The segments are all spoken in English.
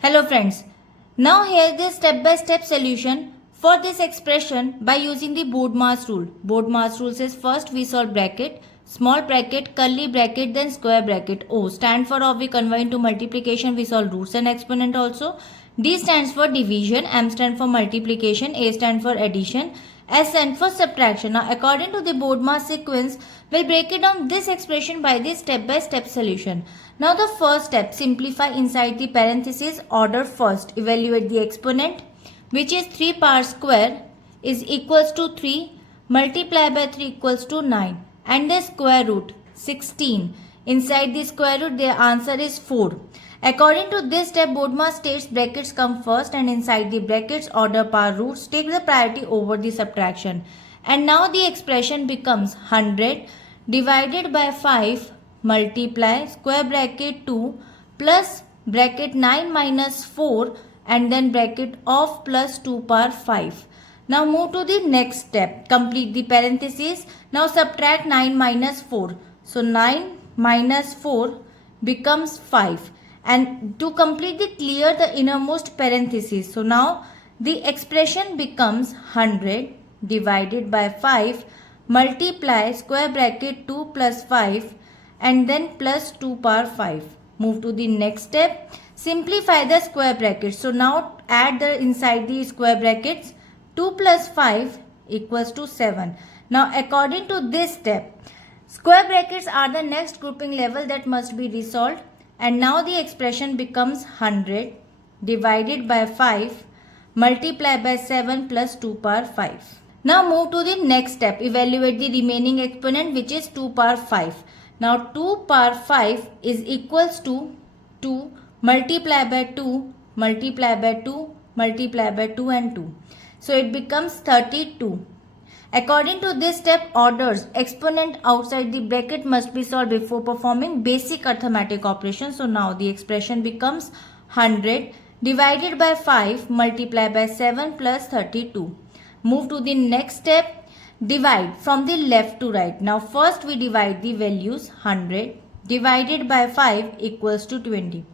Hello friends, now here is the step-by-step solution for this expression by using the BODMAS rule. BODMAS rule says first we solve bracket, small bracket, curly bracket, then square bracket. O stand for of we convert into multiplication, we solve roots and exponent also. D stands for division, M stands for multiplication, A stands for addition, S stands for subtraction. Now according to the BODMAS sequence, we'll break it down this expression by the step-by-step solution. Now the first step, simplify inside the parenthesis, order first, evaluate the exponent which is 3 power square is equals to 3 multiply by 3 equals to 9 and the square root 16. Inside the square root the answer is 4. According to this step, BODMAS states brackets come first and inside the brackets order power roots take the priority over the subtraction. And now the expression becomes 100 divided by 5 multiply square bracket 2 plus bracket 9 minus 4 and then bracket of plus 2 power 5. Now move to the next step. Complete the parenthesis. Now subtract 9 minus 4. So 9 minus 4 becomes 5. And to complete the clear the innermost parenthesis. So now the expression becomes 100 divided by 5 multiply square bracket 2 plus 5 and then plus 2 power 5. Move to the next step. Simplify the square brackets. So now add the inside the square brackets 2 plus 5 equals to 7. Now according to this step, square brackets are the next grouping level that must be resolved. And now the expression becomes 100 divided by 5 multiply by 7 plus 2 power 5. Now move to the next step. Evaluate the remaining exponent which is 2 power 5. Now 2 power 5 is equals to 2 multiply by 2 multiply by 2 multiply by 2 and 2. So it becomes 32. According to this step, orders exponent outside the bracket must be solved before performing basic arithmetic operations. So now the expression becomes 100 divided by 5 multiply by 7 plus 32. Move to the next step. Divide from the left to right. Now first we divide the values 100 divided by 5 equals to 20.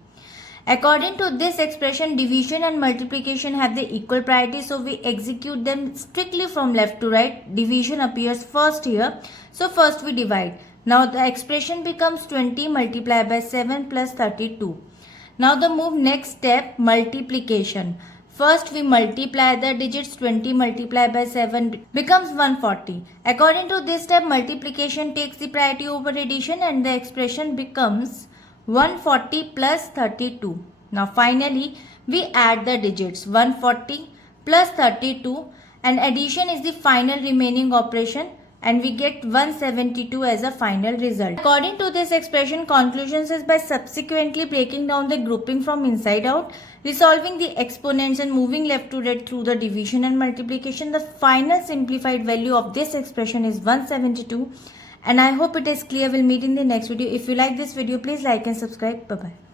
According to this expression, division and multiplication have the equal priority, so we execute them strictly from left to right. Division appears first here, so first we divide. Now the expression becomes 20 multiplied by 7 plus 32. Now the move next step, multiplication. First we multiply the digits. 20 multiplied by 7 becomes 140. According to this step, multiplication takes the priority over addition and the expression becomes 140 plus 32. Now finally we add the digits 140 plus 32 and addition is the final remaining operation and we get 172 as a final result. According to this expression, conclusions is by subsequently breaking down the grouping from inside out, resolving the exponents and moving left to right through the division and multiplication. The final simplified value of this expression is 172. And I hope it is clear. We'll meet in the next video. If you like this video, please like and subscribe. Bye-bye.